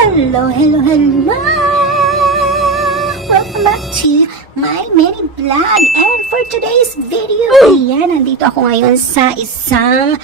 Hello, hello, hello! Welcome back to my mini vlog. And for today's video, ayan, nandito ako ngayon sa isang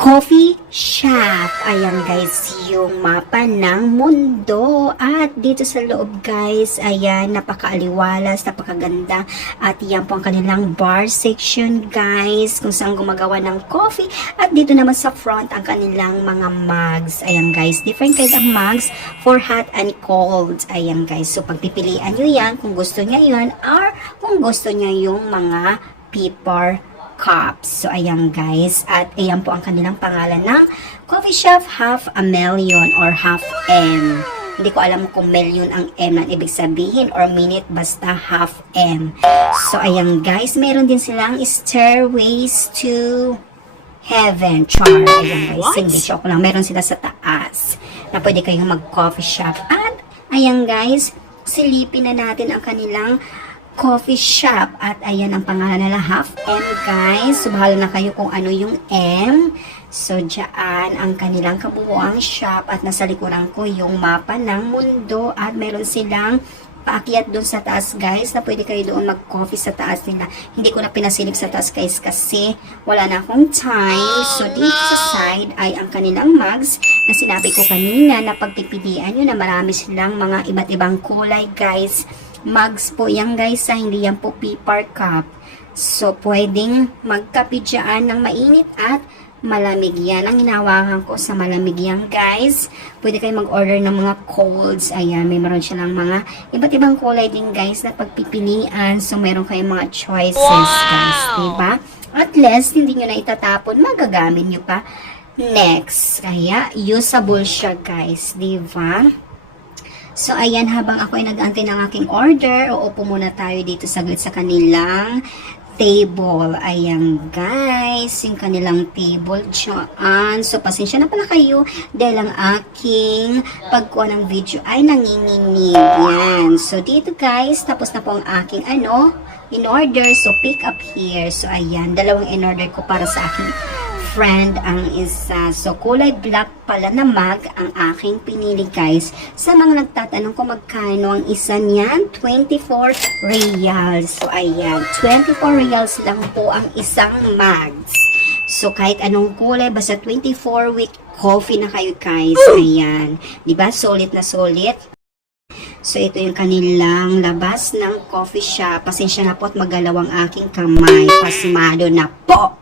coffee shop. Ayan guys, yung mapa ng mundo. At dito sa loob guys, ayan, napakaaliwalas, napakaganda. At yan po ang kanilang bar section guys, kung saan gumagawa ng coffee. At dito naman sa front, ang kanilang mga mugs. Ayan guys, different kind of mugs for hot and cold. Ayan guys, so pagpipilian nyo yan kung gusto nyo yun or kung gusto nyo yung mga paper cups. So, ayan guys. At ayan po ang kanilang pangalan ng coffee shop, half a million or half M. Hindi ko alam kung million ang M na ibig sabihin or minute, basta half M. So, ayan guys. Meron din silang stairways to heaven. Char. Ayan guys. Hindi joke lang. Meron sila sa taas na pwede kayong mag-coffee shop. At ayan guys, silipin na natin ang kanilang coffee shop. At ayan ang pangalan nila, half M guys. So bahala na kayo kung ano yung M. So dyan ang kanilang kabuuang shop. At nasa likuran ko yung mapa ng mundo. At meron silang paakyat doon sa taas guys, na pwede kayo doon mag-coffee sa taas nila. Hindi ko na pinasilip sa taas guys kasi wala na akong time. So dito sa side ay ang kanilang mugs na sinabi ko kanina na pagpipilian nyo na marami silang mga iba't ibang kulay guys. Mugs po yan guys, hindi yan po paper cup. So pwedeng magkape dyan ng mainit at malamig yan. Ang hinawakan ko sa malamig yan guys. Pwede kayo mag-order ng mga colds. Ayan, may meron siya ng mga iba't ibang kulay din guys na pagpipilian. So meron kayong mga choices guys, diba? At least hindi nyo na itatapon, magagamit nyo pa next. Kaya usable siya guys, diba? So, ayan, habang ako ay nag-antay ng aking order, uupo muna tayo dito saglit sa kanilang table. Ayan, guys, yung kanilang table dyan. So, pasensya na pala kayo dahil ang aking pagkuha ng video ay nanginginig. Yan. So, dito guys, tapos na po ang aking in-order. So, pick up here. So, ayan, dalawang in-order ko para sa aking friend ang isa. So, kulay black pala na mug ang aking pinili guys. Sa mga nagtatanong kung magkano ang isa niyan, 24 reals. So, ayan, 24 reals lang po ang isang mugs. So, kahit anong kulay, basta 24 with coffee na kayo guys. Ayan. Diba? Solid na solid. So, ito yung kanilang labas ng coffee shop. Pasensya na po at magalaw ang aking kamay. Pasmado na po.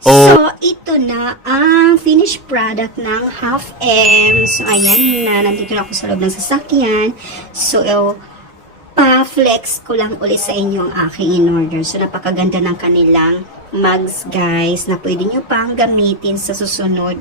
So, ito na ang finished product ng half M. So, ayan na. Nandito na ako sa loob ng sasakyan. So, pa-flex ko lang ulit sa inyo ang aking in-order. So, napakaganda ng kanilang mugs, guys, na pwede nyo pang gamitin sa susunod